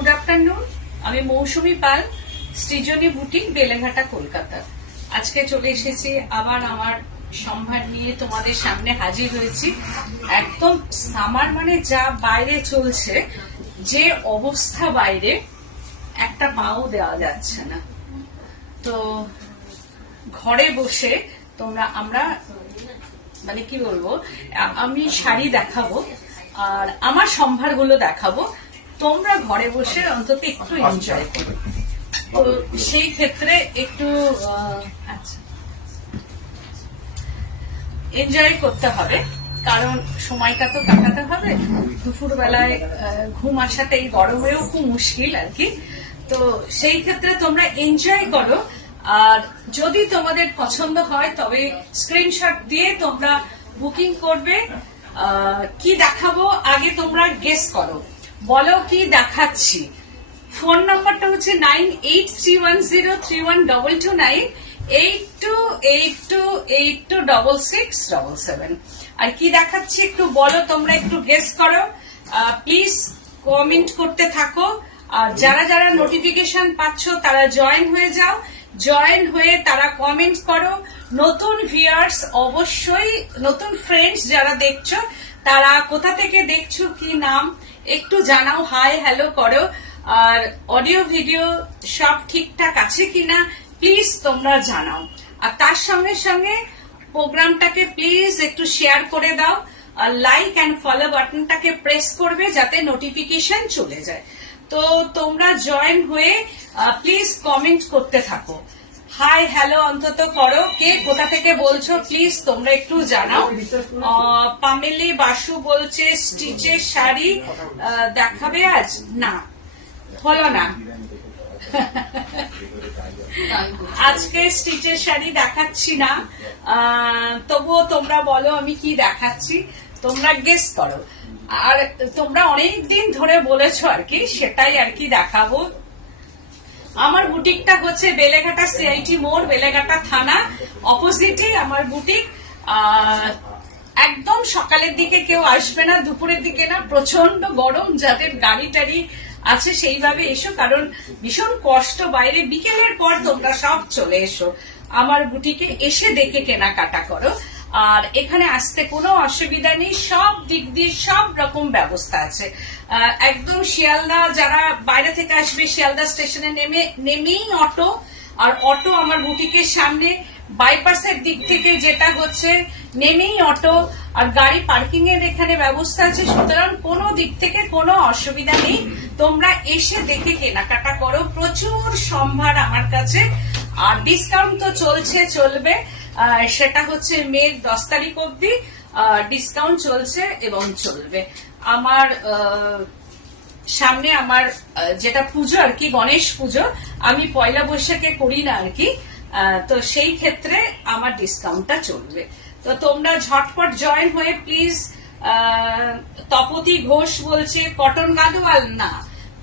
Good afternoon, আমি মৌসুমী পাল, সৃজনী boutique, Beleghata, Kolkata. আজকে চলে এসেছি আবার আমার সম্ভার নিয়ে তোমাদের সামনে হাজির হয়েছি। একদম সামার মানে যা বাইরে চলছে, যে অবস্থা বাইরে, একটা পাও দেওয়া যাচ্ছে না। তো ঘরে বসে আমরা মানে কি বলবো, আমি শাড়ি দেখাবো আর আমার সম্ভারগুলো দেখাবো, তোমরা ঘরে বসে অন্তত একটু এনজয় করো। তো সেই ক্ষেত্রে একটু এনজয় করতে হবে, কারণ সময়টা তো কাটাতে হবে। দুপুর বেলায় ঘুম আসাতে এই গরমেও খুব মুশকিল আর কি। তো সেই ক্ষেত্রে তোমরা এনজয় করো, আর যদি তোমাদের পছন্দ হয় তবে স্ক্রিনশট দিয়ে তোমরা বুকিং করবে। কি দেখাবো আগে তোমরা গেস করো, বলো কি দেখাচ্ছি। ফোন নাম্বারটা হচ্ছে 9831031229, 8282826677। আর কি দেখাচ্ছি একটু বলো, তোমরা একটু গেস করো। প্লিজ কমেন্ট করতে থাকো। আর যারা যারা নোটিফিকেশন পাচ্ছ তারা জয়েন হয়ে যাও, জয়েন হয়ে তারা কমেন্ট করো। নতুন ভিউয়ার্স, অবশ্যই নতুন ফ্রেন্ডস যারা দেখছো, তারা কোথা থেকে দেখছো, কি নাম একটু জানাও, হাই হ্যালো করো। আর অডিও ভিডিও সব ঠিকঠাক আছে কিনা প্লিজ তোমরা জানাও। আর তার সঙ্গে সঙ্গে প্রোগ্রামটাকে প্লিজ একটু শেয়ার করে দাও, আর লাইক অ্যান্ড ফলো বাটনটাকে প্রেস করবে যাতে নোটিফিকেশন চলে যায়। তো তোমরা জয়েন হয়ে প্লিজ কমেন্ট করতে থাকো, হাই হ্যালো অন্তত করো। কে কোথা থেকে বলছো প্লিজ তোমরা একটু জানাও। পামেলি বাসু বলছে স্টিচের শাড়ি দেখাবে আজ, না হলো না, আজকে স্টিচের শাড়ি দেখাচ্ছি না। তবুও তোমরা বলো আমি কি দেখাচ্ছি, তোমরা গেস করো। আর তোমরা অনেক দিন ধরে বলেছো আর কি, সেটাই আর কি দেখাবো। আমার বুটিকটা হচ্ছে বেলেঘাটা সিআইটি মোড়, বেলেঘাটা থানা অপোজিটে আমার বুটিক। একদম সকালের দিকে কেউ আসবে না, দুপুরের দিকে না, প্রচন্ড গরম, যাদের গাড়ি টাড়ি আছে সেইভাবে এসো, কারণ ভীষণ কষ্ট বাইরে। বিকেলের পর তোমরা সব চলে এসো আমার বুটিকে, এসে দেখে কেনাকাটা করো। আর এখানে আসতে কোনো অসুবিধা নেই, সব দিক দিয়ে সব রকম ব্যবস্থা আছে। একদম শিয়ালদা যারা বাইরে থেকে আসবে, শিয়ালদা স্টেশনে নেমেই অটো, আর অটো আমার বুটিকের সামনে বাইপাসের দিক থেকে যেটা হচ্ছে নেমেই অটো, আর গাড়ি পার্কিং এর এখানে ব্যবস্থা আছে। সুতরাং কোনো দিক থেকে কোনো অসুবিধা নেই, তোমরা এসে দেখে কেনাকাটা করো। প্রচুর সম্ভার আমার কাছে, আর ডিসকাউন্ট তো চলবে, সেটা হচ্ছে মের 10 তারিখ অব্দি ডিসকাউন্ট চলছে এবং চলবে। আমার সামনে আমার যেটা পুজো আর কি, গণেশ পুজো, আমি পয়লা বৈশাখে করি না আর কি। তো সেই ক্ষেত্রে আমার ডিসকাউন্টটা চলবে। তো তোমরা ঝটপট জয়েন হয়ে প্লিজ। তপতি ঘোষ বলছে কটন গাদোয়াল, না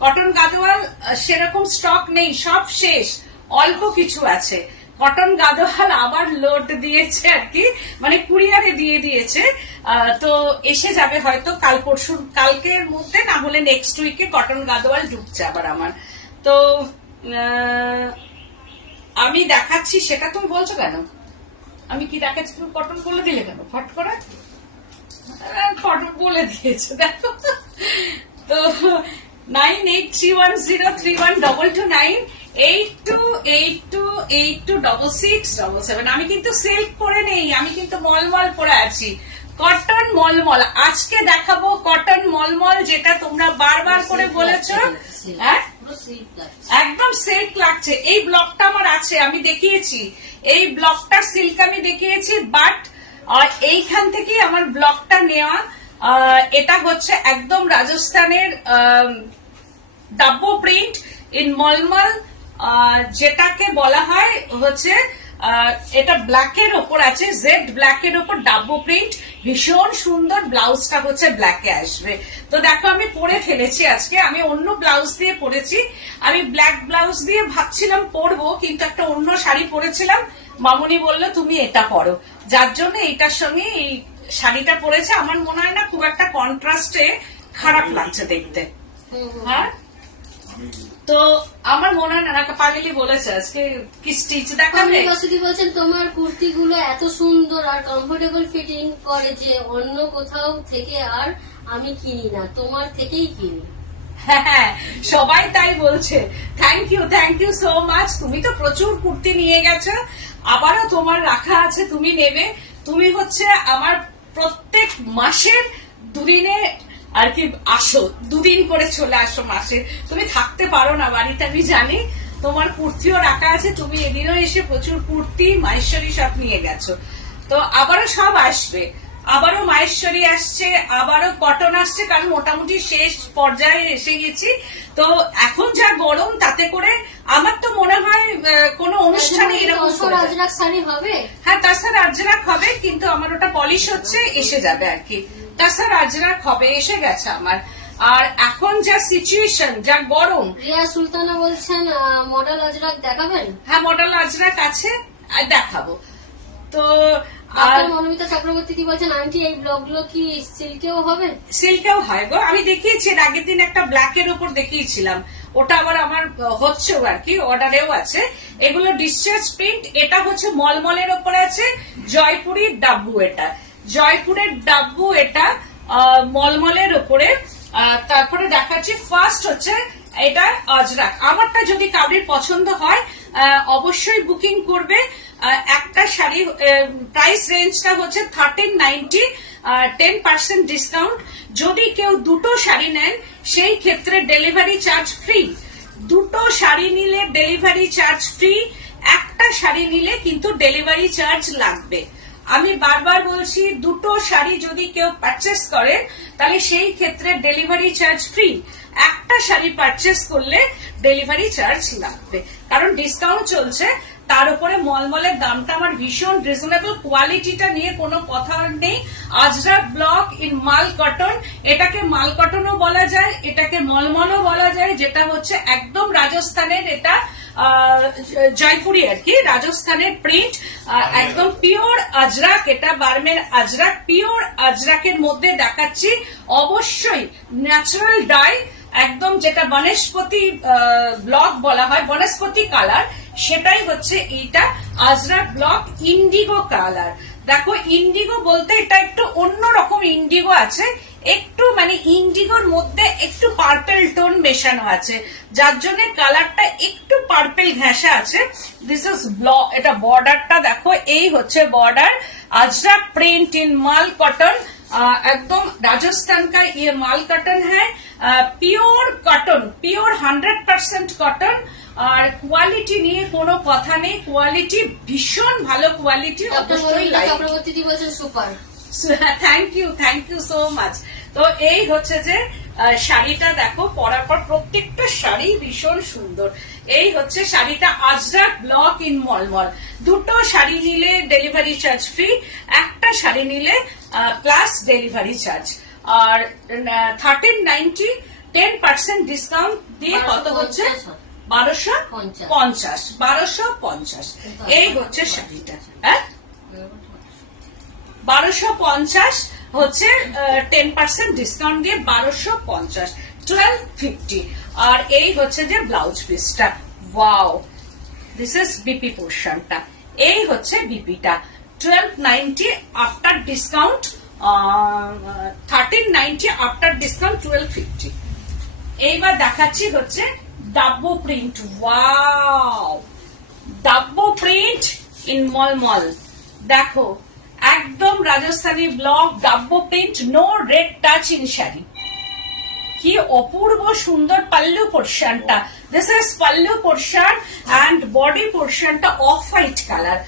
কটন গাদোয়াল সেরকম স্টক নেই, সব শেষ, অল্প কিছু আছে। কটন গাদোয়াল আবার লোড দিয়েছে আর কি, মানে কুরিয়ারে দিয়ে দিয়েছে। তো এসে যাবে হয়তো কাল পরশু, কালকের মধ্যে, না হলে নেক্সট উইকে কটন গাদোয়াল ঢুকছে আবার আমার। তো আমি দেখাচ্ছি, সেটা তুমি বলছো কেন, আমি কি দেখাচ্ছি তুমি কটন বলে দিলে কেন, ফট করে কটন বলে দিয়েছে দেখো। তো 9831031229, 8282826677। আমি কিন্তু সিল্ক পরে নেই, আমি কিন্তু মলমল পরে আছি, কটন মলমল। আজকে দেখাবো কটন মলমল, যেটা তোমরা বারবার করে বলেছো। হ্যাঁ, একদম সিল্ক লাগছে। এই ব্লকটা আমার আছে, আমি দেখিয়েছি, এই ব্লকটা সিল্ক আমি দেখিয়েছি, বাট এইখান থেকে আমার ব্লকটা নেওয়া। এটা হচ্ছে একদম রাজস্থানের ডাব্বো প্রিন্ট ইন মলমল, যেটাকে বলা হয় হচ্ছে, এটা ব্ল্যাকের ওপর আছে, জেড ব্ল্যাকের ওপর ডাব্বো প্রিন্ট, ভীষণ সুন্দর। ব্লাউজটা হচ্ছে ব্ল্যাকে আসবে। তো দেখো আমি পরে ফেলেছি আজকে, আমি অন্য ব্লাউজ দিয়ে পরেছি। আমি ব্ল্যাক ব্লাউজ দিয়ে ভাবছিলাম পরবো, কিন্তু একটা অন্য শাড়ি পরেছিলাম, মামুনি বললো তুমি এটা পরো, যার জন্য এইটার সঙ্গে এই শাড়িটা পরেছে। আমার মনে হয় না খুব একটা কন্ট্রাস্টে খারাপ লাগছে দেখতে। হ্যাঁ, তো আমার মনে হয় নানা পাগলি বলেছে আজকে কি স্টিচ দেখাবে। বসতি বলছেন তোমার কুর্তি গুলো এত সুন্দর আর কমফোর্টেবল ফিটিং করে যে অন্য কোথাও থেকে আর আমি কিনি না, তোমার থেকেই কিনি। হ্যাঁ, সবাই তাই বলছে। Thank you so much. তুমি তো প্রচুর কুর্তি নিয়ে গেছো, আবারও তোমার রাখা আছে, তুমি নেবে। তুমি হচ্ছে আমার প্রত্যেক মাসের দুদিনে আর কি আসো, দুদিন করে চলে আসো মাসে। তুমি থাকতে পারো না বাড়িতে, আমি জানি। তোমার কুর্তিও রাখা আছে, তুমি এদিনও এসে প্রচুর কুর্তি মাহেশ্বরী সব নিয়ে গেছো। তো আবারও সব আসবে, আবারও মাহেশ্বরী আসছে, আবারও কটন আসছে, কারণ মোটামুটি শেষ পর্যায়ে এসে গেছি। তো এখন যা গরম, তাতে করে আমার তো মনে হয় কোন অনুষ্ঠানে এরকম আজরাক শাড়ি হবে। হ্যাঁ, তাছাড়া আজরাক হবে, কিন্তু আমার ওটা পলিশ হচ্ছে, এসে যাবে আর কি। তাছাড়া আজরাক হবে, এসে গেছে আমার। আর এখন যা সিচুয়েশন, যা গরম। রিয়া সুলতানা বলছেন মডেল আজরাক দেখাবেন। হ্যাঁ, মডেল আজরাক আছে, দেখাবো। তো মনোমিতা চক্রবর্তী বলছেন আন্টি এই ব্লগগুলো কি সিল্কেও হবে? সিল্কেও হয় গো, আমি দেখিয়েছি আগের দিন একটা ব্ল্যাক এর উপর দেখিয়েছিলাম, ওটা আবার আমার হচ্ছেও আর কি, অর্ডারেও আছে। এগুলো ডিসচার্জ প্রিন্ট, এটা হচ্ছে মলমলের ওপর আছে, জয়পুরের ডাব্বু, এটা জয়পুরের ডাব্বু, এটা মলমলের ওপরে। তারপরে দেখাচ্ছি ফার্স্ট হচ্ছে এটা আজরাক। আমারটা যদি কারোর পছন্দ হয় অবশ্যই বুকিং করবে। একটা শাড়ি প্রাইস রেঞ্জটা হচ্ছে 1390, 10% ডিসকাউন্ট। যদি কেউ দুটো শাড়ি নেন সেই ক্ষেত্রে ডেলিভারি চার্জ ফ্রি। দুটো শাড়ি নিলে ডেলিভারি চার্জ ফ্রি, একটা শাড়ি নিলে কিন্তু ডেলিভারি চার্জ লাগবে। আমি বারবার বলছি, দুটো শাড়ি যদি কেউ পারচেস করে তাহলে সেই ক্ষেত্রে ডেলিভারি চার্জ ফ্রি, একটা শাড়ি পারচেস করলে ডেলিভারি চার্জ লাগবে, কারণ ডিসকাউন্ট চলছে। তার উপরে মলমলের দামটা আমার ভীষণ রিজনেবল, কোয়ালিটিটা নিয়ে কোনো কথা নেই। আজরাক ব্লক ইন মাল কটন, এটাকে মাল কটনও বলা যায়, এটাকে মলমলও বলা যায়, যেটা হচ্ছে একদম রাজস্থানের, এটা জয়পুরি আর কি, রাজস্থানের প্রিন্ট, একদম পিওর আজরাক, এটা বার্মের আজরাক, পিওর আজরাকের মধ্যে দেখাচ্ছি। অবশ্যই ন্যাচারাল ডাই, একদম যেটা বনস্পতি ব্লক বলা হয়, বনস্পতি কালার, সেটাই হচ্ছে এইটা আজরাক ব্লক ইন্ডিগো কালার। দেখো, ইন্ডিগো বলতে এটা একটু অন্যরকম ইন্ডিগো আছে, একটু মানে ইন্ডিগোর মধ্যে একটু পার্পেল টোন মেশানো আছে, যার জন্য কালারটা একটু পার্পেল ঘেঁষা আছে। দিস ইজ ব্লক, এটা বর্ডারটা দেখো, এই হচ্ছে বর্ডার। আজরাক প্রিंट इन माल कॉटन, एकदम राजस्थान का ये माल कॉटन है, পিওর কটন, পিওর 100% কটন। আর কোয়ালিটি নিয়ে কোনো কথা নেই, কোয়ালিটি ভীষণ ভালো কোয়ালিটি। অবশ্যই চক্রবর্তী বলছেন super. Thank you so much. তো এই হচ্ছে যে শাড়িটা দেখো, পরার পর প্রত্যেকটা শাড়ি ভীষণ সুন্দর। এই হচ্ছে শাড়িটা আজরাক ব্লক ইন মলমল। দুটো শাড়ি নিলে ডেলিভারি চার্জ ফ্রি, একটা শাড়ি নিলে প্লাস ডেলিভারি চার্জ। আর 1390, 10% ডিসকাউন্ট দিয়ে কত হচ্ছে 1250। এই হচ্ছে শাড়িটা, হ্যাঁ 1250 হচ্ছে 10% ডিসকাউন্ট দিয়ে 1250, 1250। আর এই হচ্ছে যে ব্লাউজ পিসটা, ওয়াও, দিস ইজ বিপি পোর্শনটা, এই হচ্ছে বিপিটা, 1290 আফটার ডিসকাউন্ট, 1390 আফটার ডিসকাউন্ট, 1250। এইবার দেখাচ্ছি হচ্ছে dabu print, wow, dabu print in mulmul. দেখো, একদম Rajasthani block dabu print, no red touch in sari. কি অপূর্ব সুন্দর পাল্লু পোর্শনটা, this is pallu portion and body पोर्शनটা off white colour.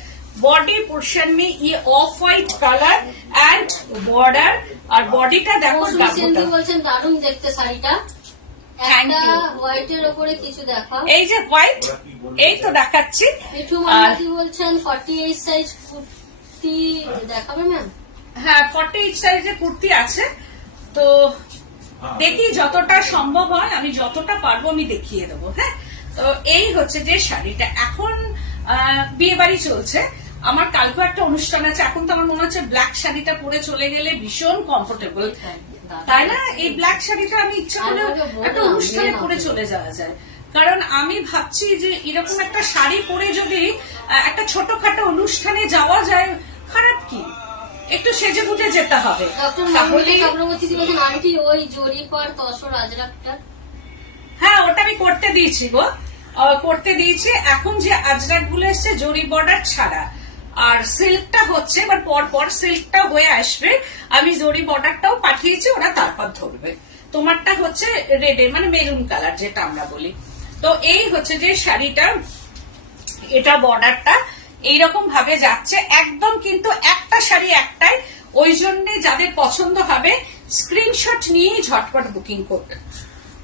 Body portion में ये off white colour and border, और बॉडीটা দেখো, বলছেন দারুণ দেখতে শাড়িটা। একটা হোয়াইটের উপরে কিছু দেখাও, এই যে হোয়াইট, এই তো দেখাচ্ছি। মিঠু মালতি বলছেন 48 সাইজ কুর্তি দেখাবে ম্যাম। হ্যাঁ, 48 সাইজের কুর্তি আছে, তো দেখি যতটা সম্ভব হয়, আমি যতটা পারবো আমি দেখিয়ে দেবো। হ্যাঁ, তো এই হচ্ছে যে শাড়িটা। এখন বিয়ে বাড়ি চলছে, আমার কালকে একটা অনুষ্ঠান আছে, এখন তো আমার মনে হচ্ছে ব্ল্যাক শাড়িটা পরে চলে গেলে ভীষণ কমফোর্টেবল। তাই না? এই ব্ল্যাক শাড়িটা আমি ইচ্ছা করলে একটা অনুষ্ঠানে পরে চলে যাওয়া যায়। কারণ আমি ভাবছি যে এরকম একটা শাড়ি পরে যদি একটা ছোটখাটো অনুষ্ঠানে যাওয়া যায়, খারাপ কি? একটু সেজে গুজে যেতে হবে। আন্টি ওই জরিপ আর তসর আজরাকটা, হ্যাঁ ওটা আমি করতে দিয়েছি গো, করতে দিয়েছি। এখন যে আজরাক গুলো এসছে জরি বর্ডার ছাড়া, আর সিল্কটা হচ্ছে, এবার পর পর সিল্কটা হয়ে আসবে। আমি জরি বর্ডারটাও পাঠিয়েছি, ওরা তারপর ধরবে। তোমারটা হচ্ছে রেড, মানে মেরুন কালার যেটা আমরা বলি। তো এই হচ্ছে যে শাড়িটা, এটা বর্ডারটা এইরকম ভাবে যাচ্ছে একদম, কিন্তু একটা শাড়ি একটাই। ওই জন্য যাদের পছন্দ হবে স্ক্রিনশট নিয়ে ঝটপট বুকিং করবে।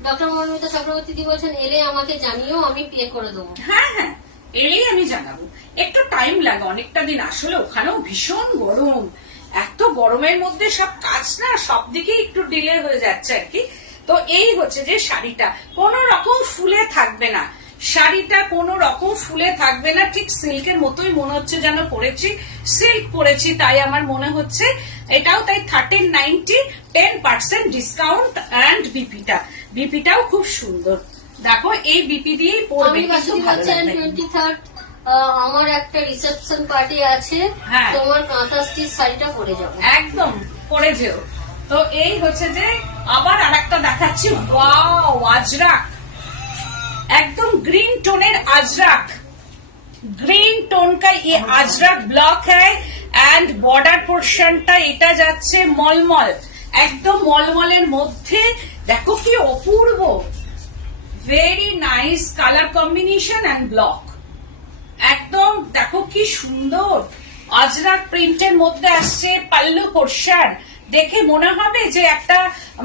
ডক্টর মনোমিতা চক্রবর্তী বলছেন এলে আমাকে জানিও, আমি পে করে দেবো। হ্যাঁ হ্যাঁ, এলেই আমি জানাবো। একটু টাইম লাগে, অনেকটা দিন, আসলে ওখানেও ভীষণ গরম। এত গরমের মধ্যে সব কাজ না, সব দিকে একটু ডিলে হয়ে যাচ্ছে আর কি। তো এই হচ্ছে যে শাড়িটা কোন রকম ফুলে থাকবে না, শাড়িটা কোন রকম ফুলে থাকবে না, ঠিক সিল্কের মতোই মনে হচ্ছে যেন পরেছি, সিল্ক পরেছি তাই আমার মনে হচ্ছে। এটাও তাই 1390, 10% ডিসকাউন্ট। অ্যান্ড বিপিটাও খুব সুন্দর, দেখো এই বিপি দিয়েই পরবে, কিন্তু ভালো লাগবে। 23rd আমার একটা রিসেপশন পার্টি আছে, হ্যাঁ। তোমার কাঁথা স্টিচ শাড়িটা পরে যাবো, একদম পরে যেও। তো এই হচ্ছে যে আবার আরেকটা দেখাচ্ছি, ওয়াও আজরাক, একদম গ্रीन टोनेर अजरक, ग्रीन टोन का ये अजरक ब्लॉक है। एंड बॉर्डर पोर्शनটা এটা যাচ্ছে মলমল, একদম মলমলের মধ্যে। দেখো কি অপূর্ব, very nice colour combination and block, একদম দেখো কি সুন্দর। আজরাক প্রিন্টের মধ্যে আসছে, পাল্লু পোর্শন দেখে মনে হবে যে একটা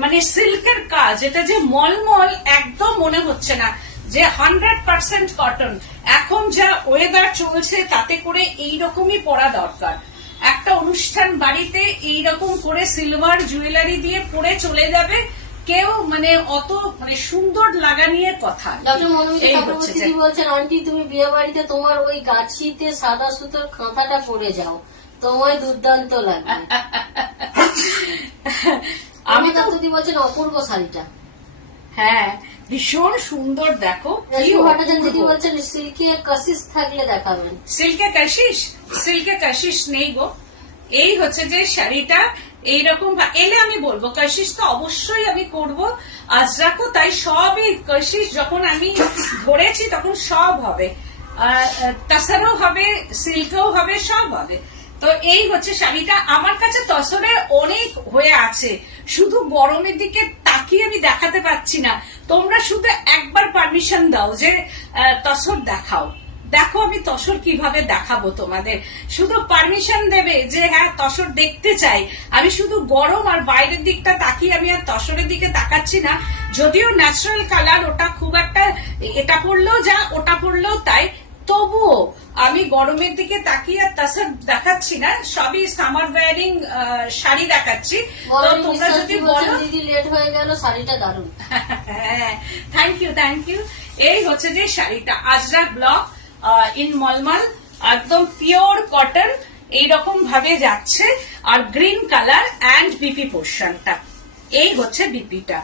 মানে সিল্কের কাজ, এটা যে মলমল একদম মনে হচ্ছে না যে 100% কটন। এখন যা ওয়েদার চলছে তাতে করে এইরকমই পরা দরকার। একটা অনুষ্ঠান বাড়িতে এইরকম করে সিলভার জুয়েলারি দিয়ে পরে চলে যাবে কেউ, মানে অত মানে সুন্দর লাগা নিয়ে কথা। ডক্টর মনোমিতা চক্রবর্তী বলছেন আন্টি তুমি বিয়ে বাড়িতে তোমার ওই গাছিতে সাদা সুতোর কাঁথাটা পরে যাও, তোমায় দুর্দান্ত লাগবে। আমি দত্তদি বলছেন অপূর্ব শাড়িটা, হ্যাঁ ভীষণ সুন্দর। দেখো দিদি বলছেন সিল্কে কাশিস থাকলে দেখাবেন। সিল্কে কাশিস নেই গো। এই হচ্ছে যে শাড়িটা এইরকম এলে আমি বলবো, কাশিস তো অবশ্যই আমি করব, আজরাকও তাই, সবই কাশিস যখন আমি ধরেছি তখন সব হবে, তাসারও হবে, সিল্কও হবে, সব হবে। তো এই হচ্ছে শাড়িটা। আমার কাছে তসরে অনেক হয়ে আছে, শুধু গরমের দিকে তাকিয়ে আমি দেখাতে পাচ্ছি না। তোমরা শুধু একবার পারমিশন দাও যে তসর দেখাও, দেখো আমি তসর কিভাবে দেখাবো তোমাদের। শুধু পারমিশন দেবে যে হ্যাঁ তসর দেখতে চাই। আমি শুধু গরম আর বাইরের দিকটা তাকিয়ে আমি আর তসরের দিকে তাকাচ্ছি না। যদিও ন্যাচারাল কালার, ওটা খুব একটা, এটা পড়লেও যা ওটা পড়লেও তাই, তবুও আমি গরমের দিকে তাকিয়ে আর তসর দেখাচ্ছি না, সবই সামার ওয়্যারিং শাড়ি দেখাচ্ছি। তো তোমরা যদি বলো দিদি লেট হয়ে গেল, শাড়িটা দারুণ। হ্যাঁ থ্যাংক ইউ। এই হচ্ছে যে শাড়িটা আজরাক ব্লক ইন মলমল, একদম পিওর কটন, এইরকম ভাবে যাচ্ছে। আর গ্রিন কালার অ্যান্ড বিপি পোর্শনটা, এই হচ্ছে বিপিটা।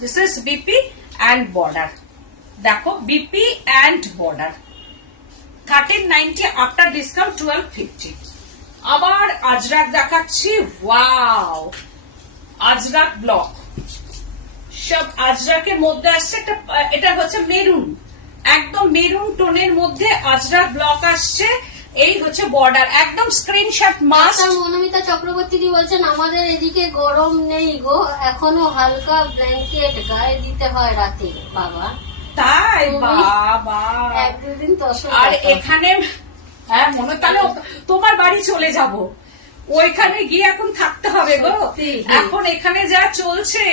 This is BP and border, দেখো BP and border. 1390 after discount 1250। আবার আজরাক দেখাচ্ছি, ওয়াও আজরাক ব্লক, সব আজরাকের মধ্যে আসছে একটা, এটা হচ্ছে মেরুন, একদম মেরুন টোনের মধ্যে আজরাক ব্লক আসছে। এই হচ্ছে বর্ডার, একদম স্ক্রিনশট মাস্ট। মনোমিতা চক্রবর্তী বলছেন আমাদের এদিকে গরম নেই গো, এখনো হালকা ব্ল্যাঙ্কেট গায়ে দিতে হয় রাতে। বাবা তাই, বাবা এক দুদিন তসর। আর এখানে হ্যাঁ মনে, তাহলে তোমার বাড়ি চলে যাব, ওইখানে গিয়ে এখন থাকতে হবে গো। এখন এখানে যা চলছে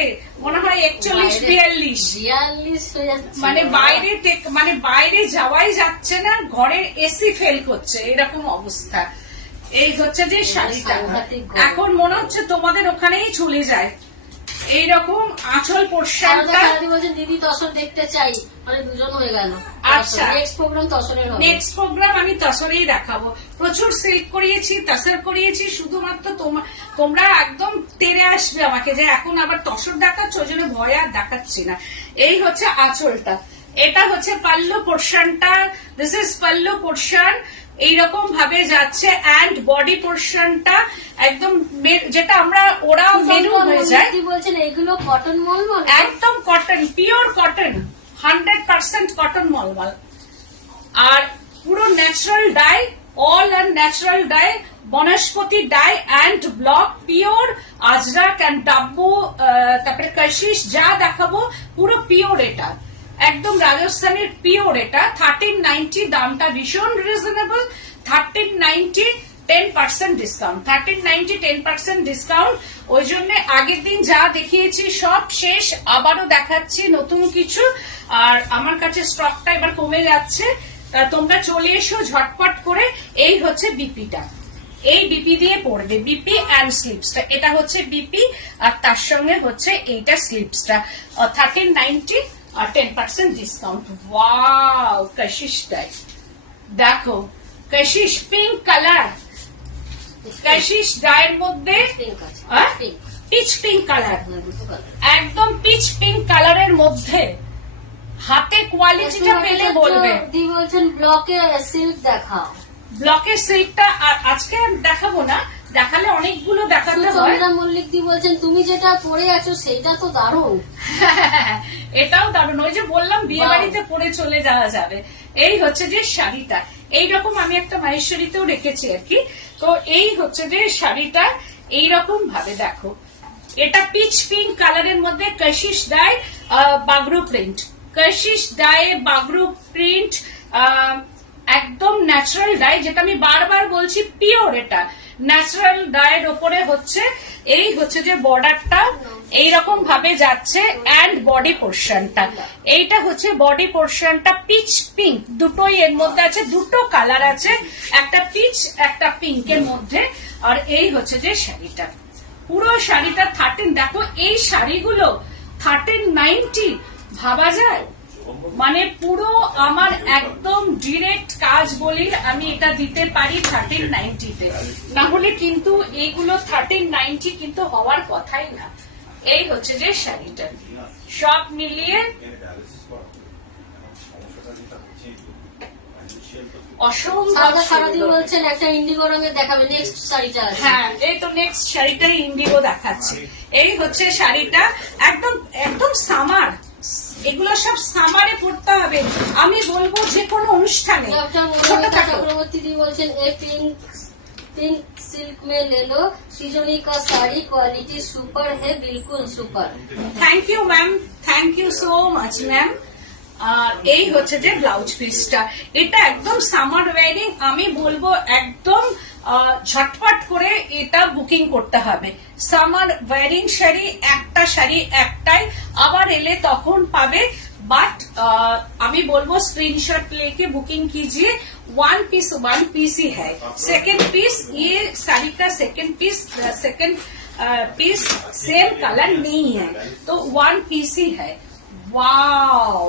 মনে হয় 41-42, মানে বাইরে যাওয়াই যাচ্ছে না, ঘরের এসি ফেল করছে, এরকম অবস্থা। এই হচ্ছে যে শাড়িটা, এখন মনে হচ্ছে তোমাদের ওখানেই চলে যায়। এইরকম আঁচল পোর্শনটা। দিদি তসর দেখতে চাই, মানে দুজন হয়ে গেল। আচ্ছা। নেক্সট প্রোগ্রাম তসরের হবে। নেক্সট প্রোগ্রাম আমি তসরেই দেখাবো। প্রচুর সিল্ক করিয়েছি, তসর করিয়েছি, শুধুমাত্র তোমরা একদম তেড়ে আসবে আমাকে যে এখন আবার তসর দেখাচ্ছ, ওই জন্য ভয় আর দেখাচ্ছি না। এই হচ্ছে আঁচলটা, এটা হচ্ছে পাল্লু পোর্শনটা, দিস ইজ পাল্লু পোর্শন, এইরকম ভাবে যাচ্ছে। অ্যান্ড বডি পোর্শনটা একদম যেটা আমরা ওরাও মেরুন হয়ে যায়। বলছেন এইগুলো কটন মলমল? একদম cotton, pure cotton, 100% cotton mulmul. আর পুরো natural dye, all and natural dye, বনস্পতি dye and block, pure Ajrak and dabu, তারপরে কশিশ যা দেখাবো পুরো পিওর। এটা একদম রাজস্থানের পিওর। এটা 1390, দামটা ভীষণ রিজনেবল। 1390, 10% discount, 1390 10% discount. ওই জন্য আগের দিন যা দেখিয়েছি সব শেষ, আবারও দেখাচ্ছি নতুন কিছু। আর আমার কাছে স্টকটা এবার কমে যাচ্ছে, তোমরা চলে এসো ঝটপট করে। এই হচ্ছে বিপিটা, এই বিপি দিয়ে পড়বে, বিপি অ্যান্ড স্লিপসটা। এটা হচ্ছে বিপি আর তার সঙ্গে হচ্ছে এইটা স্লিপসটা। 1390 আর 10% ডিসকাউন্ট। ওয়াও, কশিশ ডাই দেখো, কশিশ পিঙ্ক কালার, কশিশ ডায়ের মধ্যে পিচ পিঙ্ক কালার, একদম পিচ পিঙ্ক কালারের মধ্যে। হাতে কোয়ালিটিটা পেলে বলবে। দি বলছেন ব্লকে সিল্ক দেখাও। ব্লকের সিল্কটা আর আজকে আর দেখাবো না, দেখালে অনেকগুলো দেখাতে হয়। মল্লিক দি বলছেন তুমি যেটা পরে আছো সেটা তো দারুণ। এটাও দারুণ, ওই যে বললাম বিয়ে বাড়িতে পরে চলে যাওয়া যাবে। এই হচ্ছে যে শাড়িটা, এইরকম আমি একটা মাহেশ্বরীতেও রেখেছি আর কি। তো এই হচ্ছে যে শাড়িটা এইরকম ভাবে দেখো, এটা পিচ পিঙ্ক কালারের মধ্যে কশিশ die Bagru print, কশিশ die Bagru print, একদম ন্যাচারাল ডাই, যেটা আমি বারবার বলছি পিওর। এটা ন্যাচারাল ডাইয়ের ওপরে হচ্ছে এই হচ্ছে যে বর্ডারটা এইরকম ভাবে যাচ্ছে। অ্যান্ড বডি পোর্শনটা, এইটা হচ্ছে বডি পোর্শনটা পিচ পিঙ্ক, দুটোই এর মধ্যে আছে, দুটো কালার আছে, একটা পিচ একটা পিঙ্কের মধ্যে। আর এই হচ্ছে যে শাড়িটা, পুরো শাড়িটা 13, দেখো এই শাড়িগুলো 1390, ভাবা যায়? মানে পুরো আমার একদম ডিরেক্ট কাজ বলি আমি এটা দিতে পারি 1390-তে, না হলে কিন্তু এইগুলো 1390 কিন্তু হওয়ার কথাই না। এই হচ্ছে যে শাড়িটা, সব মিলিয়ে অসম্ভব। বলছেন একটা ইন্ডিগো রঙের দেখাবে, নেক্সট শাড়িটা আছে। হ্যাঁ, এই তো নেক্সট শাড়িটা ইন্ডিগো দেখাচ্ছি। এই হচ্ছে শাড়িটা, একদম একদম সামার, এগুলো সব সামারে পড়তে হবে। আমি বলবো যে কোনো অনুষ্ঠানে। চক্রবর্তী দি বলছেন पिंक सिल्क में ले लो, सृजनी का साड़ी क्वालिटी सुपर है, बिल्कुल super. Thank you ma'am, thank you so much ma'am. আর এই হচ্ছে যে ব্লাউজ পিসটা, এটা একদম সামার ওয়ারিং। আমি বলবো একদম ঝটপট করে এটা বুকিং করতে হবে। সামার ওয়ারিং শাড়ি, একটা শাড়ি একটাই, আবার এলে তখন পাবে। बट আমি বলবো स्क्रीनशॉट लेके बुकिंग कीजिए। वन पीस ही है। सेकंड पीस, ये साड़ी का सेकंड पीस सेम कलर नहीं है, तो वन पीस ही है। वाओ,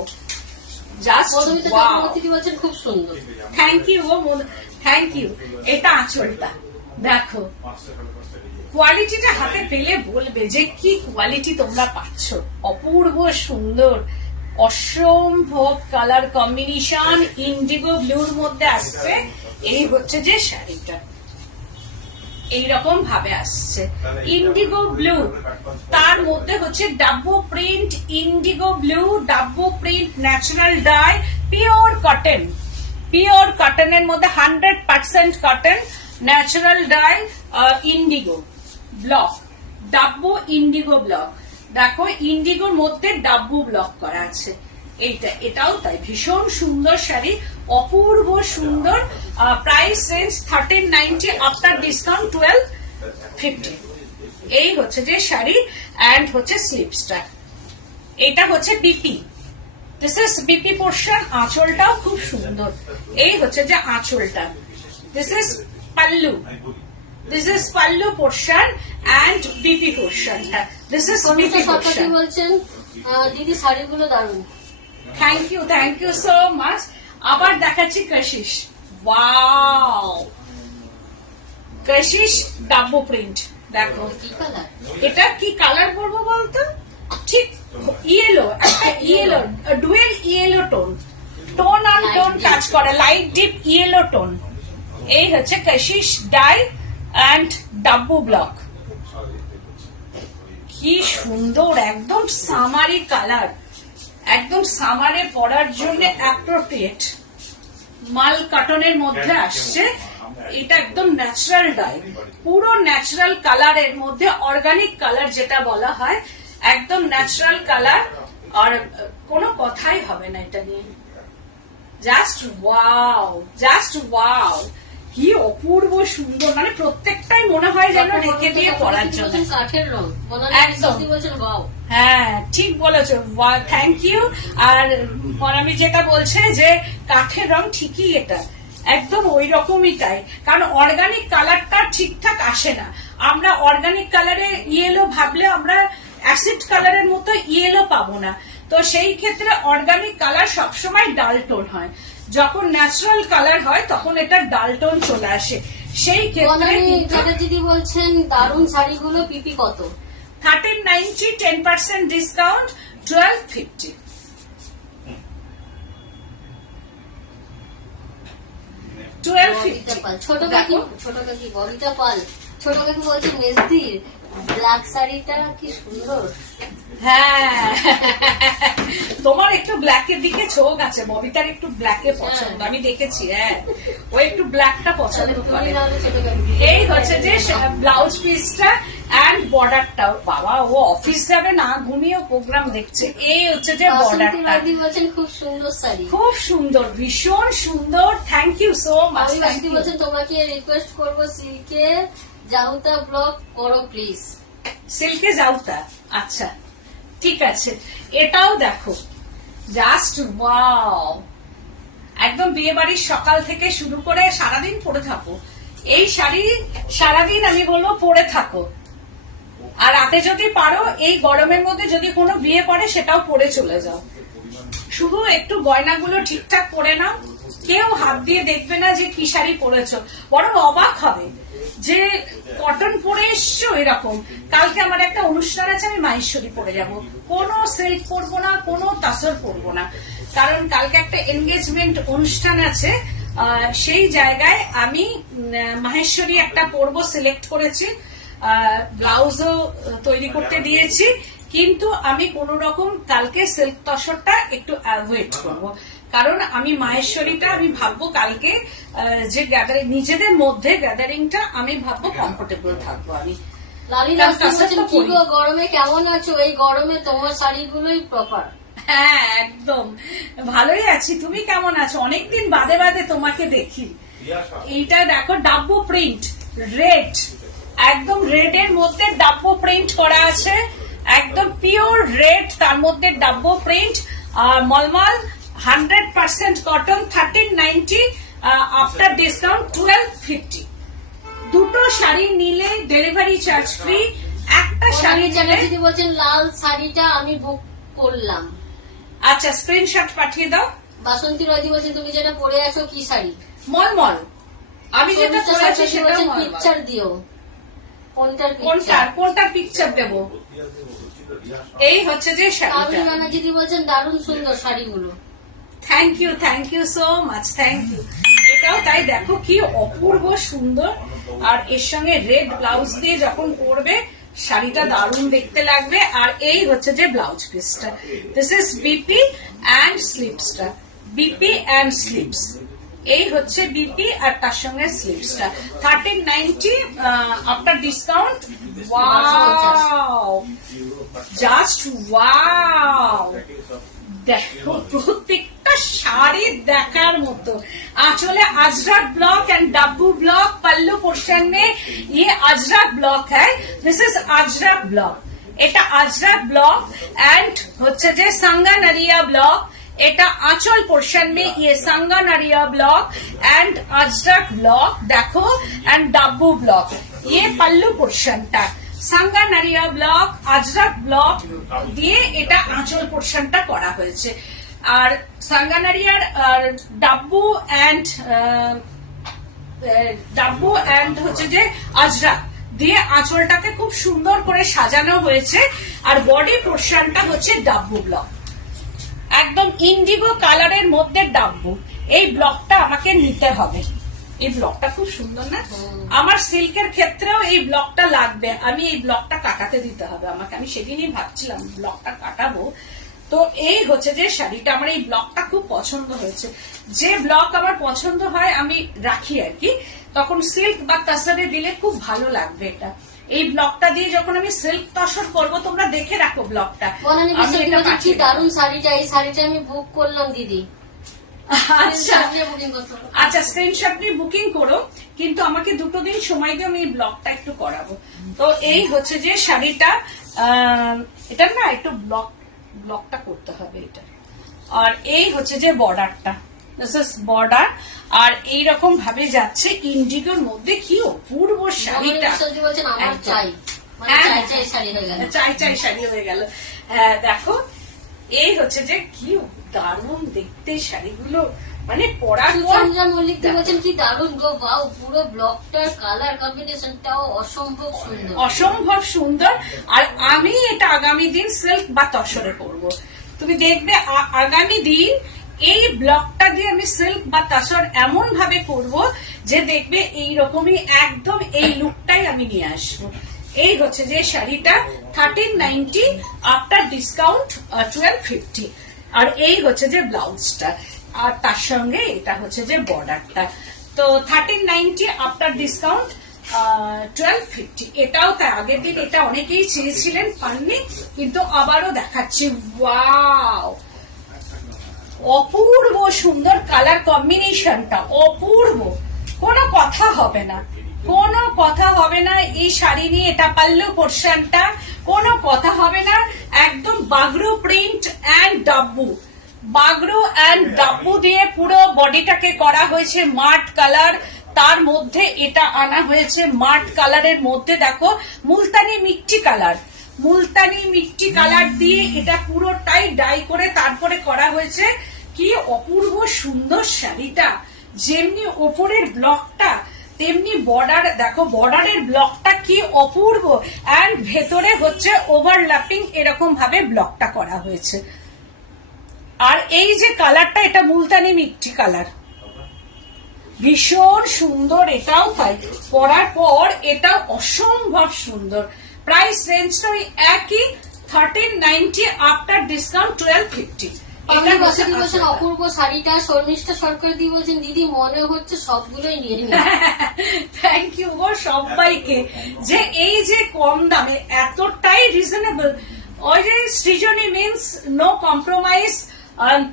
জাস্ট ওয়াও, খুব সুন্দর। Thank you, thank you. এটা আঁচলটা দেখো, কোয়ালিটিটা হাতে পেলে বলবে যে কি কোয়ালিটি তোমরা পাচ্ছ। অপূর্ব সুন্দর, অসম্ভব কালার কম্বিনেশন, ইন্ডিগো ব্লুর মধ্যে আসছে। এই হচ্ছে যে শাড়িটা এইরকম ভাবে আসছে, ইন্ডিগো ব্লু, তার মধ্যে হচ্ছে dabu print, indigo blue, dabu print, natural dye, pure cotton, pure কটনের মধ্যে 100% cotton, natural dye, indigo block, dabu indigo block. দেখো ইন্ডিগোর মধ্যে ডাব্বু ব্লক করা আছে। এইটা, এটাও তাই, ভীষণ সুন্দর শাড়ি, অপূর্ব সুন্দর। Price range 1390, after discount 1250। এই হচ্ছে যে শাড়ি, অ্যান্ড হচ্ছে স্লিপসটা। এটা হচ্ছে BP, this is BP portion. আঁচলটাও খুব সুন্দর। এই হচ্ছে যে আঁচলটা, this is pallu, this is pallu portion and BP পোর্শনটা, দিস ইজ বিপি পোর্শন। বলছেন দিদি শাড়িগুলো দারুণ। Thank you so much. আবার দেখাচ্ছি কশিশ। Wow, কশিশ ডাব্বো print. দেখো কি কালার? এটা কি কালার বলবো বলতো, ঠিক ইয়েলো, একটা yellow, dual yellow tone, tone on tone কাজ করে, লাইট ডিপ ইয়েলো টোন। এই হচ্ছে কশিশ ডাই অ্যান্ড ডাব্বো ব্লক। কি সুন্দর, একদম সামারি কালার, একদম সামারে পরার জন্য অ্যাপ্রোপ্রিয়েট। মাল কটনের মধ্যে আসছে, এটা একদম ন্যাচারাল ডাই, পুরো ন্যাচারাল কালারের মধ্যে অর্গানিক কালার যেটা বলা হয়, একদম ন্যাচারাল কালার, আর কোনো কথাই হবে না এটা নিয়ে। জাস্ট ওয়াও, জাস্ট ওয়াও, কি অপূর্ব সুন্দর, মানে প্রত্যেকটাই মনে হয় যেন রেখে দিয়ে পরার জন্য। কাঠের রং, একদম। বলছেন ওয়াও। হ্যাঁ ঠিক বলেছো, থ্যাংক ইউ। আর মনামি যেটা বলছে যে কাঠের রং, ঠিকই, এটা একদম ওই রকমই তাই, কারণ অর্গানিক কালারটা ঠিকঠাক আসে না। আমরা অর্গানিক কালারে ইয়েলো ভাবলে আমরা অ্যাসিড কালারের মতো ইয়েলো পাবো না, তো সেই ক্ষেত্রে অর্গানিক কালার সবসময় ডাল টোন হয়, যখন ন্যাচারাল কালার হয় তখন এটা ডাল টোন চলে আসে। সেই ক্ষেত্রে দিদি বলছেন দারুন শাড়িগুলো পিপি কত? 1390, 10% ডিসকাউন্ট, 1250। ছোট কাকি ববিতা পাল, ছোট কাকি বলছে মেজদির ব্ল্যাক শাড়িটা কি সুন্দর। হ্যাঁ, তোমার একটু ব্ল্যাকের দিকে ছোক আছে, ববিতার একটু ব্ল্যাকে পছন্দ, আমি দেখেছি। হ্যাঁ, ও একটু ব্ল্যাকটা পছন্দ করে। এই হচ্ছে যে ব্লাউজ পিসটা অ্যান্ড বর্ডারটা। বাবা, ও অফিস যাবে না ঘুমিয়ে প্রোগ্রাম দেখছে। এই হচ্ছে যে বর্ডারটা, বলছেন খুব সুন্দর শাড়ি, খুব সুন্দর, ভীষণ সুন্দর। Thank you so much. বলছেন তোমাকে রিকোয়েস্ট করবো সিল্কে জাউতা ব্লক করো প্লিজ। সিল্কে জাউতা, আচ্ছা ঠিক আছে। এটাও দেখো, জাস্ট ওয়াও, একদম বিয়ে বাড়ির সকাল থেকে শুরু করে সারাদিন পরে থাকো এই শাড়ি, সারাদিন আমি বলবো পরে থাকো। আর রাতে যদি পারো, এই গরমের মধ্যে যদি কোনো বিয়ে পড়ে সেটাও পরে চলে যাও। শুধু একটু গয়নাগুলো ঠিকঠাক পরে নাও, কেউ হাত দিয়ে দেখবে না যে কি শাড়ি পরেছো, বরং অবাক হবে যে কটন পরে এসছো এরকম। কালকে আমার একটা অনুষ্ঠান আছে, আমি মাহেশ্বরী পরে যাব, কোনো সিল্ক পরবো না, কোনো তাসর পরবো না, কারণ কালকে একটা এনগেজমেন্ট অনুষ্ঠান আছে। সেই জায়গায় আমি মাহেশ্বরী একটা পরবো সিলেক্ট করেছি, ব্লাউজও তৈরি করতে দিয়েছি, কিন্তু আমি কোন রকম কালকে সিল্ক তসরটা একটু অ্যাভয়েড করবো, কারণ আমি মাহেশ্বরীটা আমি ভাববো কালকে যে গ্যাদারিং, নিজেদের মধ্যে গ্যাদারিংটা আমি ভাববো কমফোর্টেবল থাকবো আমি। গরমে কেমন আছো? এই গরমে তোমার শাড়িগুলোই প্রপার। হ্যাঁ একদম ভালোই আছি, তুমি কেমন আছো? অনেকদিন বাদে বাদে তোমাকে দেখি। এইটা দেখো, ডাব্বো প্রিন্ট, রেড, একদম রেড এর মধ্যে ডাব্বো প্রিন্ট করা আছে, একদম পিওর রেড, তার মধ্যে ডাব্বো প্রিন্ট, আর মলমল 100% কটন, 1390, আফটার ডিসকাউন্ট 1250। দুটো শাড়ি নিলে ডেলিভারি চার্জ ফ্রি, একটা শাড়ি নিলে। যদি বলছেন লাল শাড়িটা আমি বুক করলাম, আচ্ছা স্ক্রিনশট পাঠিয়ে দাও। বাসন্তী রয়দি বলছেন তুমি যেটা পরে আছো কি শাড়ি? মলমল, আমি যেটা পরে আছি সেটা পিকচার দিও। কোনটার পিকচার দেবো? এই হচ্ছে যে শাড়িটা। যদি বলছেন দারুণ সুন্দর শাড়িগুলো। Thank you so much, thank you. এটাও তাই, দেখো কি অপূর্ব সুন্দর, আর এর সঙ্গে রেড ব্লাউজ দিয়ে যখন পরবে শাড়িটা দারুণ দেখতে লাগবে। আর এই হচ্ছে যে ব্লাউজ পিসটা, দিস ইজ বিপি অ্যান্ড স্লিপসটা, বিপি অ্যান্ড স্লিপস, এই হচ্ছে বিপি আর তার সঙ্গে স্লিপসটা, 1390 after discount. Wow, just wow, দেখো প্রত্যেকটা শাড়ি দেখার মতো। आंचल Ajrak block and dabu block, pallu portion में ये अजरक ब्लॉक है, दिस इज अजरक ब्लॉक, এটা अजरक ब्लॉक एंड হচ্ছে যে संगनरिया ब्लॉक, এটা आंचल पोर्शन में ये संगनरिया ब्लॉक एंड अजरक ब्लॉक देखो एंड डब्बू ब्लॉक, ये पल्लू पोर्शनটা সাঙ্গানারিয়া ব্লক, আজরাক ব্লক দিয়ে এটা আঁচল পোর্শনটা করা হয়েছে। আর সাঙ্গানারিয়ার ডাব্বু অ্যান্ড হচ্ছে যে আজরা দিয়ে আঁচলটাকে খুব সুন্দর করে সাজানো হয়েছে। আর বডি পোর্শনটা হচ্ছে ডাব্বু ব্লক, একদম ইন্ডিগো কালারের মধ্যে ডাব্বু। এই ব্লকটা আমাকে নিতে হবে। এই ব্লকটা খুব সুন্দর না? আমার সিল্কের ক্ষেত্রেও এই ব্লকটা লাগবে। আমি এই ব্লকটা কাটাতে দিতে হবে আমাকে। আমি সেদিনই ভাবছিলাম ব্লকটা কাটাবো। তো এই হচ্ছে যে শাড়িটা, আমার এই ব্লকটা খুব পছন্দ হয়েছে। যে ব্লক আমার পছন্দ হয় আমি রাখি আর কি, তখন সিল্ক বা তাসারে দিলে খুব ভালো লাগবে। এটা এই ব্লকটা দিয়ে যখন আমি সিল্ক তসর করবো, তোমরা দেখে রাখো ব্লকটা। কি দারুণ শাড়িটা, এই শাড়িটা আমি বুক করলাম দিদি। আচ্ছা, স্ক্রিনশট নিয়ে বুকিং করো, কিন্তু আমাকে 2 দিন সময় দিয়ে আমি এই ব্লগটা একটু করাবো। তো এই হচ্ছে যে শাড়িটা, এটা না একটু ব্লকটা করতে হবে এটা। আর এই হচ্ছে যে বর্ডারটা, দিস ইজ বর্ডার। আর এইরকম ভাবে যাচ্ছে ইন্ডিগোর মধ্যে। কি অপূর্ব শাড়িটা, চাই শাড়ি হয়ে গেল। দেখো এই হচ্ছে যে কি দারুণ দেখতে শাড়িগুলো, মানে পরার পর মল্লিক বলছেন কি দারুণ গো, বাও, পুরো ব্লকটার কালার কম্বিনেশনটাও অসম্ভব সুন্দর, অসম্ভব সুন্দর। আর আমি এটা আগামী দিন সিল্ক বা তসরে পরবো। তুমি দেখবে আগামী দিন এই ব্লকটা দিয়ে আমি সিল্ক বা তসর এমন ভাবে করবো যে দেখবে এইরকমই একদম এই লুকটাই আমি নিয়ে আসবো। এই হচ্ছে যে শাড়িটা 1390 আফটার ডিসকাউন্ট 1250। আর এই হচ্ছে যে ব্লাউজটা, আর তার সঙ্গে এটা হচ্ছে যে বর্ডারটা। তো 1390 আফটার ডিসকাউন্ট 1250। এটাও তাই, আগের দিন এটা অনেকেই চেয়েছিলেন, পাননি, কিন্তু আবারও দেখাচ্ছি। ওয়াও, অপূর্ব সুন্দর কালার কম্বিনেশনটা, অপূর্ব। কোনো কথা হবে না, কোনো কথা হবে না এই শাড়ি নিয়ে। এটা পাল্লু পোর্শনটা, কোনো কথা হবে না। একদম Bagru print and dabu, Bagru and dabu দিয়ে পুরো বডিটাকে করা হয়েছে মাট কালার। তার মধ্যে এটা আনা হয়েছে মাট কালারের মধ্যে, দেখো মুলতানি মিট্টি কালার, মুলতানি মিট্টি কালার দিয়ে এটা পুরোটাই ডাই করে তারপরে করা হয়েছে। কি অপূর্ব সুন্দর শাড়িটা, যেমনি ওপরের ব্লকটা তেমনি বর্ডার। দেখো বর্ডারের ব্লকটা কি অপূর্ব, এন্ড ভেতরে হচ্ছে ওভারল্যাপিং এরকম ভাবে ব্লকটা করা হয়েছে। আর এই যে কালারটা, এটা মুলতানি মিট্টি কালার, ভীষণ সুন্দর। এটাও তাই, পরার পর এটা অসম্ভব সুন্দর। প্রাইস রেঞ্জটা ওই একই 1390 আফটার ডিসকাউন্ট 1250। অপূর্ব শাড়িটা শর্মিষ্ঠা সরকার দিয়ে বলছেন দিদি মনে হচ্ছে সবগুলোই নিয়ে নিন। থ্যাংক ইউ গো সবাইকে, যে এই যে কম দামে এতটাই রিজনেবল। ওই যে সৃজনী মিন্স নো কম্প্রোমাইজ,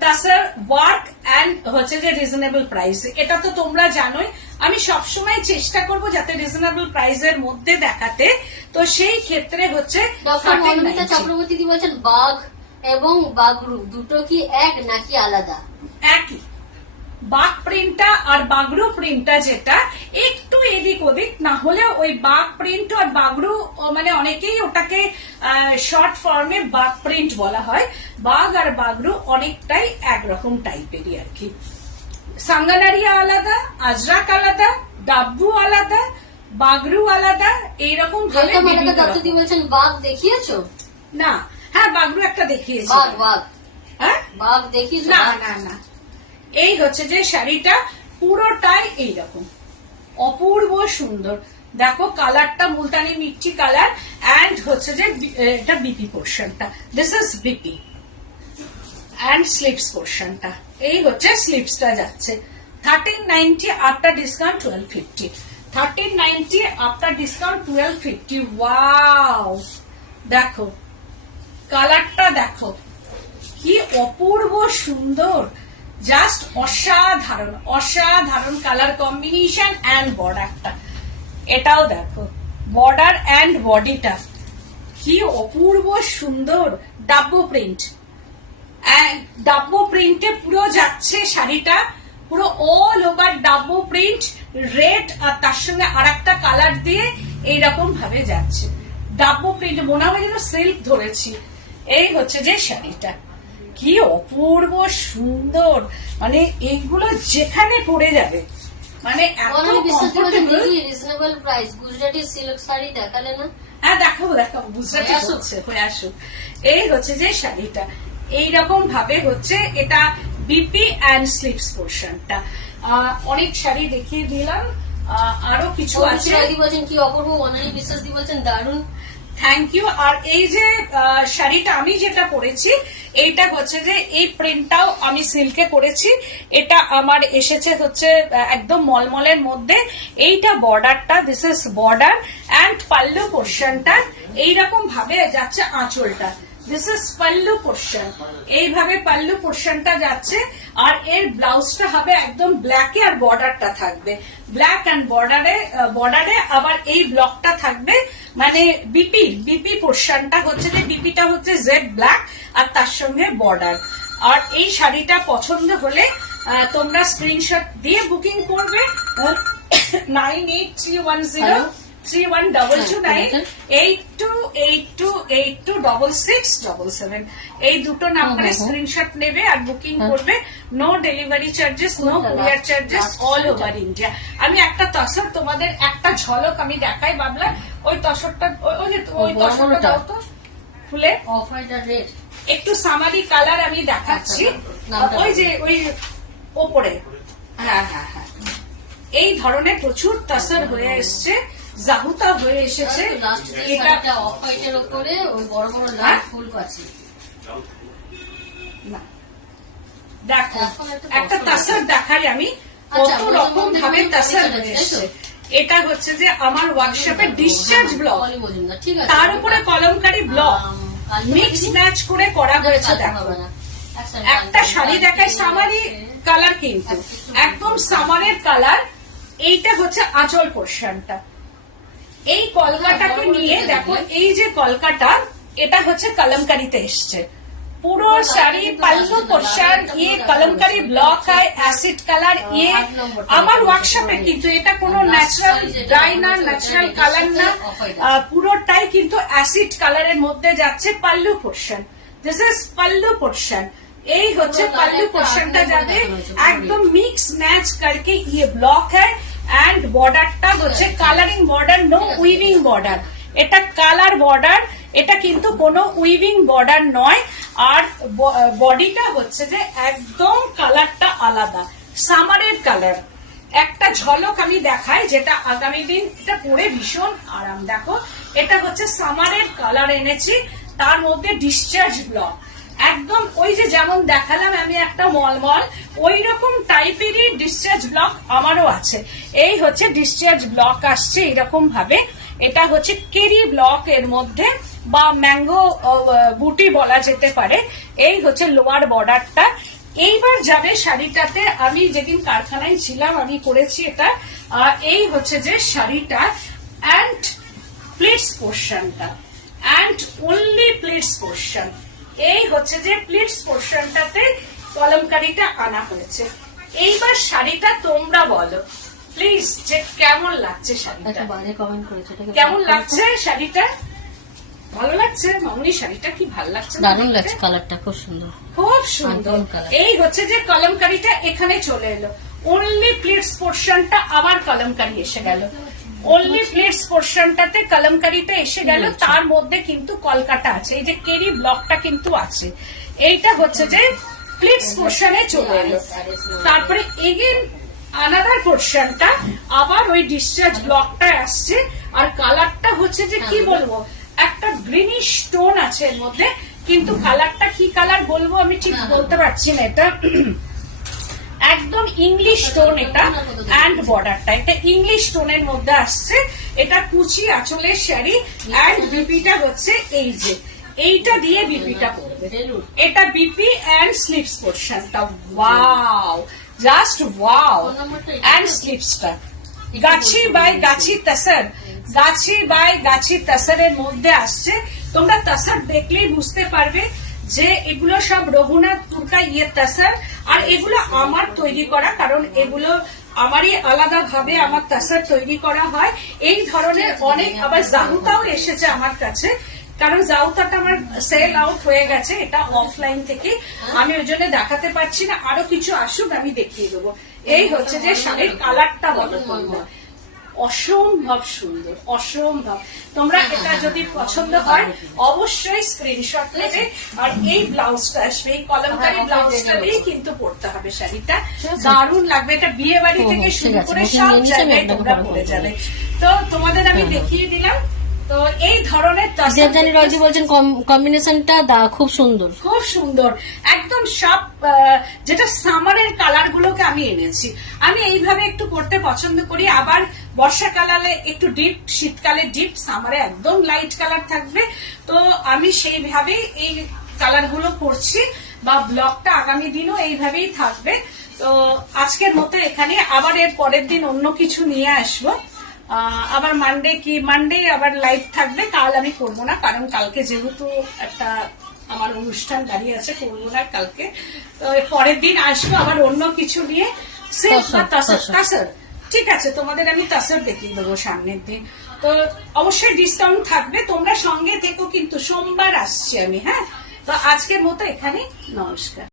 তাছাড়া ওয়ার্ক অ্যান্ড হচ্ছে যে রিজনেবল প্রাইস। এটা তো তোমরা জানোই, আমি সবসময় চেষ্টা করব যাতে রিজনেবল প্রাইসের মধ্যে দেখাতে। তো সেই ক্ষেত্রে হচ্ছে ডক্টর মৌমিতা চক্রবর্তী দি বলছেন বাঘ এবং বাগরু দুটো কি এক নাকি আলাদা? একই। বাঘ প্রিন্টটা আর বাগরু প্রিন্টটা যেটা একটু এদিক ওদিক না হলেও ওই বাঘ প্রিন্ট আর বাগরু, মানে অনেকেই ওটাকে শর্ট ফর্মে বাঘ প্রিন্ট বলা হয়। বাঘ আর বাগরু অনেকটাই একরকম টাইপেরই আর কি। সাঙ্গানারিয়া আলাদা, আজরাক আলাদা, ডাব্বু আলাদা, বাগরু আলাদা, এইরকম ভাবে বলছেন। বাঘ দেখিয়েছো? না, হ্যাঁ বাগরু একটা দেখিয়েছি। হ্যাঁ বাঘ দেখিয়েছো? না না না। এই হচ্ছে যে শাড়িটা পুরোটাই এইরকম অপূর্ব সুন্দর। দেখো কালারটা মুলতানি মিট্টি কালার, এন্ড হচ্ছে যে এটা বিপি পোর্শনটা, this is BP, and slips পোর্শনটা। এই হচ্ছে স্লিপসটা যাচ্ছে 1390 after discount 1250। 1390 after discount 1250। Wow, দেখো কালারটা, দেখো কি অপূর্ব সুন্দর, জাস্ট অসাধারণ অসাধারণ কালার কম্বিনেশন অ্যান্ড বর্ডারটা। এটাও দেখো বর্ডার অ্যান্ড বডিটা কি অপূর্ব সুন্দর। ডাব্বু প্রিন্ট, ডাব্বু প্রিন্টে পুরো যাচ্ছে শাড়িটা, পুরো all over dabu print, red আর তার সঙ্গে আর একটা কালার দিয়ে এইরকম ভাবে যাচ্ছে। ডাব্বু প্রিন্ট মনে হয় যেন সিল্ক ধরেছি। এই হচ্ছে যে শাড়িটা, কি অপূর্ব সুন্দর, মানে এইগুলো যেখানে পড়ে যাবে, মানে এত comfortable। Reasonable price. Gujarati silk sari দেখালে না? হ্যাঁ দেখাবো দেখাবো, বুঝতে হচ্ছে হয়ে আসুক। এই হচ্ছে যে শাড়িটা এইরকম ভাবে হচ্ছে, এটা বিপি অ্যান্ড স্লিপস পোর্শনটা। অনেক শাড়ি দেখিয়ে দিলাম, আরো কিছু আছে। বলছেন কি অপূর্ব, অনানী বিশ্বাস দি বলছেন দারুণ, থ্যাংক ইউ। আর এই যে শাড়িটা আমি যেটা পরেছি, এইটা হচ্ছে যে এই প্রিন্টটাও আমি সিল্কে করেছি। এটা আমার এসেছে হচ্ছে একদম মলমলের মধ্যে। এইটা বর্ডারটা, this is border and pallu পোর্শনটা এইরকম ভাবে যাচ্ছে। আঁচলটা দিস ইজ পাল্লু পোর্শন, এইভাবে পাল্লু পোর্শনটা যাচ্ছে। আর এর ব্লাউজটা হবে একদম ব্ল্যাকে, আর বর্ডারটা থাকবে ব্ল্যাক অ্যান্ড বর্ডারে আবার এই ব্লকটা থাকবে, মানে বিপি পোর্শনটা হচ্ছে যে বিপিটা হচ্ছে জেড ব্ল্যাক আর তার সঙ্গে বর্ডার। আর এই শাড়িটা পছন্দ হলে তোমরা স্ক্রিনশট দিয়ে বুকিং করবে 983102298282826677 এই দুটো নাম্বারে স্ক্রিনশট নেবে আর বুকিং করবে। No delivery charges, no courier charges, all over India. আমি একটা তসর তোমাদের একটা ঝলক আমি দেখাই বাবলা। ওই তসরটা, ওই তসরটা দাও তো খুলে। অফ হোয়াইট আর রেড, একটু সামারি কালার আমি দেখাচ্ছি। ওই যে ওই ওপরে, হ্যাঁ হ্যাঁ হ্যাঁ, এই ধরনের প্রচুর তাসার হয়ে এসছে, জাহুতা হয়ে এসেছে। এটা অফ হোয়াইটের উপরে ওই বড় বড় লাল ফুল আছে। দেখো একটা তাসার দেখাই আমি, কত রকম ভাবে তাসার হয়ে এসছে। এটা হচ্ছে যে আমার ওয়ার্কশপের ডিসচার্জ ব্লক, তার উপরে কলমকারি ব্লক মিক্স ম্যাচ করে করা হয়েছে। দেখো একটা শাড়ি দেখায় সামারি কালার, কিন্তু একদম সামারের কালার। এইটা হচ্ছে আঁচল পোর্শনটা। এই কলকাটাকে নিয়ে দেখো, এই যে কলকাটা, এটা হচ্ছে কলমকারিতে এসছে পুরো শাড়ি। পাল্লু পোর্শন ইয়ে কলমকারি ব্লক হয়, অ্যাসিড কালার ইয়ে আমার ওয়ার্কশপে, কিন্তু এটা কোনো ন্যাচারাল ডাই না, ন্যাচারাল কালার না, পুরোটাই কিন্তু অ্যাসিড কালারের মধ্যে যাচ্ছে। Pallu portion, this is pallu portion. এই হচ্ছে পাল্লু পোর্শনটা যাবে একদম মিক্স ম্যাচ करके ये ব্লক है। এন্ড বর্ডারটা হচ্ছে colouring border, no weaving border. এটা কালার বর্ডার, এটা কিন্তু কোনো উইভিং বর্ডার নয়। আর বডিটা হচ্ছে যে একদম কালারটা আলাদা, সামারের কালার। একটা ঝলক আমি দেখাই, যেটা আগামী দিন এটা পরে ভীষণ আরাম। দেখো এটা হচ্ছে সামারের কালার এনেছি, তার মধ্যে ডিসচার্জ ব্লক একদম ওই যে যেমন দেখালাম আমি একটা মলমল, ওই রকম টাইপেরই ডিসচার্জ ব্লক আমারও আছে। এই হচ্ছে ডিসচার্জ ব্লক আসছে এরকম ভাবে। এটা হচ্ছে কেরি ব্লক এর মধ্যে, বা ম্যাঙ্গো বুটি বলা যেতে পারে। এই হচ্ছে লোয়ার বর্ডারটা। এইবার যাবে শাড়িটাতে, আমি যেদিন কারখানায় ছিলাম আমি করেছি এটা। এই হচ্ছে যে শাড়িটা অ্যান্ড প্লিটস পোর্শনটা, অ্যান্ড অনলি প্লিটস পোর্শন। এই হচ্ছে যে প্লিটস পোর্শনটাতে কলমকারিটা আনা হয়েছে। এইবার শাড়িটা তোমরা বলো প্লিজ যে কেমন লাগছে শাড়িটা, কেমন লাগছে শাড়িটা? ভালো লাগছে মামনি? শাড়িটা কি ভালো লাগছে? দারুণ লাগছে, কালারটা খুব সুন্দর, খুব সুন্দর। এই হচ্ছে যে কলমকারিটা এখানে চলে এলো। অনলি প্লিটস পোর্শনটা আবার কলমকারি এসে গেল, অনলি প্লিটস পোর্শনটাতে কলমকারিটা এসে গেল। তার মধ্যে কিন্তু কলকাতা আছে, এই যে কেরি ব্লকটা কিন্তু আছে। এইটা হচ্ছে যে প্লিটস পোর্শনে চলে এলো। তারপরে এগেন আনাদার পোর্শনটা আবার ওই ডিসচার্জ ব্লকটা আসছে। আর কালারটা হচ্ছে যে কি বলবো, একটা গ্রিনিশ টোন আছে এর মধ্যে, কিন্তু কালারটা কি কালার বলবো আমি ঠিক বলতে পারছি না। এটা একদম ইংলিশ টোন, এটা অ্যান্ড বর্ডারটা এটা ইংলিশ টোনের মধ্যে আসছে। এটা কুচি আঁচলের শাড়ি অ্যান্ড বিপিটা হচ্ছে এই যে এইটা দিয়ে বিপিটা পড়বে। এটা বিপি অ্যান্ড স্লিপস পোর্শনটা, wow, just wow. And স্লিপসটা Gachhi by Gachhi তাসার, Gachhi by গাছি তাসারের মধ্যে আসছে। তোমরা তাসার দেখলেই বুঝতে পারবে যে এগুলো সব রঘুনাথ তুর্কা ইয়ে তাসার। আর এগুলো আমার তৈরি করা, কারণ এগুলো আমারই আলাদা ভাবে আমার তাসার তৈরি করা হয়। এই ধরনের অনেক আবার জাহুতাও এসেছে আমার কাছে, কারণ জাউতাটা আমার সেল আউট হয়ে গেছে, এটা অফলাইন থেকে, আমি ওই জন্য দেখাতে পারছি না। আরো কিছু আসুক আমি দেখিয়ে দেবো। এই হচ্ছে যে শাড়ির কালারটা বলো তোমরা, অসম্ভব সুন্দর, অসম্ভব। তোমরা এটা যদি পছন্দ হয় অবশ্যই স্ক্রিনশট নেবে। আর এই ব্লাউজটা আসবে, এই কলমকারি ব্লাউজটা দিয়ে কিন্তু পড়তে হবে শাড়িটা, দারুণ লাগবে। এটা বিয়ে বাড়ি থেকে শুরু করে সব জায়গায় তোমরা পরে যাবে। তো তোমাদের আমি দেখিয়ে দিলাম। তো এই ধরনের দেবযানী রয়জি বলছেন কম্বিনেশনটা খুব সুন্দর, খুব সুন্দর, একদম সব যেটা সামারের কালার গুলোকে আমি এনেছি। আমি এইভাবে একটু পড়তে পছন্দ করি। আবার বর্ষাকালে একটু ডিপ, শীতকালে ডিপ, সামারে একদম লাইট কালার থাকবে। তো আমি সেইভাবে এই কালার গুলো করছি, বা ব্লগটা আগামী দিনও এইভাবেই থাকবে। তো আজকের মতো এখানে, আবার এর পরের দিন অন্য কিছু নিয়ে আসবো। আবার মানডে আবার লাইভ থাকবে। কাল আমি করবো না, কারণ কালকে যেহেতু একটা আমার অনুষ্ঠান দাঁড়িয়ে আছে, করবো না কালকে। তো পরের দিন আসবো আবার অন্য কিছু নিয়ে, তাসর। ঠিক আছে, তোমাদের আমি তাসর দেখিয়ে দেবো সামনের দিন। তো অবশ্যই ডিসকাউন্ট থাকবে, তোমরা সঙ্গে থেকো কিন্তু। সোমবার আসছি আমি। হ্যাঁ, তো আজকের মতো এখানে, নমস্কার।